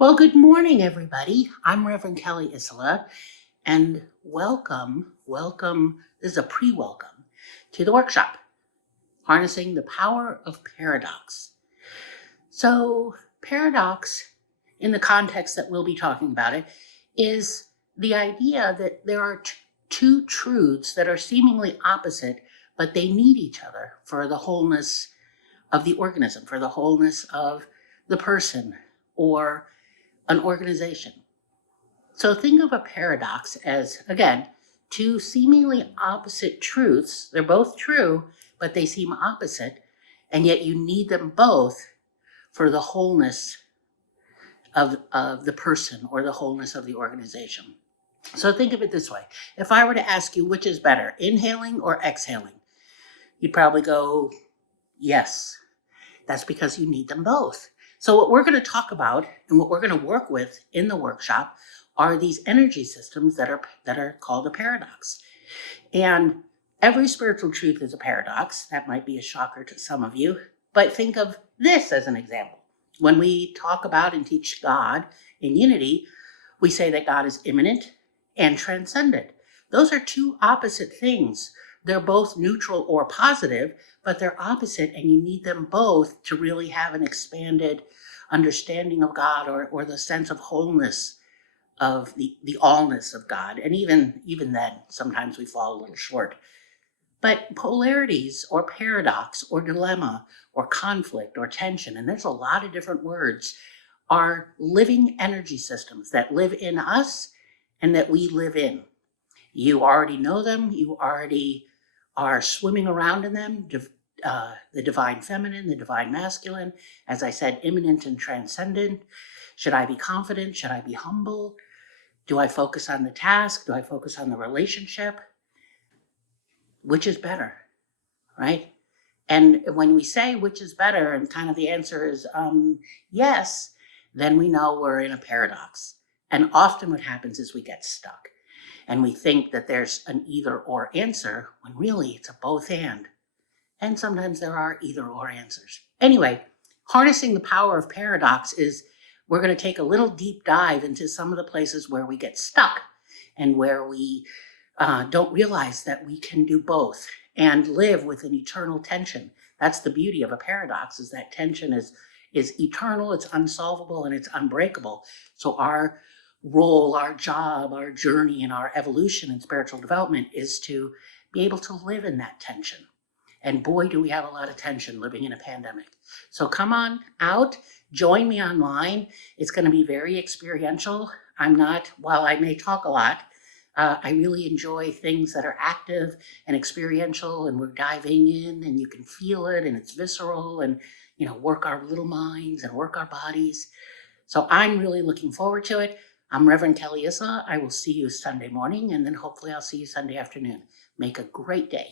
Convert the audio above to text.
Well, good morning, everybody. I'm Reverend Kelly Isola, and welcome. This is a pre-welcome to the workshop, Harnessing the Power of Paradox. So, paradox, in the context that we'll be talking about it, is the idea that there are two truths that are seemingly opposite, but they need each other for the wholeness of the organism, for the wholeness of the person or an organization. So think of a paradox as, again, two seemingly opposite truths. They're both true, but they seem opposite, and yet you need them both for the wholeness of the person or the wholeness of the organization. So think of it this way. If I were to ask you which is better, inhaling or exhaling, you'd probably go, yes. That's because you need them both. So what we're going to talk about and what we're going to work with in the workshop are these energy systems that are called a paradox. And every spiritual truth is a paradox. That might be a shocker to some of you, but think of this as an example. When we talk about and teach God in unity, we say that God is immanent and transcendent. Those are two opposite things. They're both neutral or positive, but they're opposite, and you need them both to really have an expanded understanding of God or the sense of wholeness of the allness of God. And even then, sometimes we fall a little short. But polarities or paradox or dilemma or conflict or tension, and there's a lot of different words, are living energy systems that live in us and that we live in. You already know them. You already are swimming around in them. The divine feminine, the divine masculine, as I said, immanent and transcendent. Should I be confident? Should I be humble? Do I focus on the task? Do I focus on the relationship? Which is better, right? And when we say which is better, and kind of the answer is yes, then we know we're in a paradox. And often what happens is we get stuck and we think that there's an either or answer when really it's a both and. And sometimes there are either or answers. Anyway, harnessing the power of paradox is we're going to take a little deep dive into some of the places where we get stuck and where we don't realize that we can do both and live with an eternal tension. That's the beauty of a paradox, is that tension is eternal, it's unsolvable, and it's unbreakable. So our role, our job, our journey, and our evolution and spiritual development is to be able to live in that tension. And boy, do we have a lot of tension living in a pandemic. So come on out, join me online. It's going to be very experiential. While I may talk a lot, I really enjoy things that are active and experiential, and we're diving in and you can feel it and it's visceral and, work our little minds and work our bodies. So I'm really looking forward to it. I'm Reverend Kelly Issa. I will see you Sunday morning, and then hopefully I'll see you Sunday afternoon. Make a great day.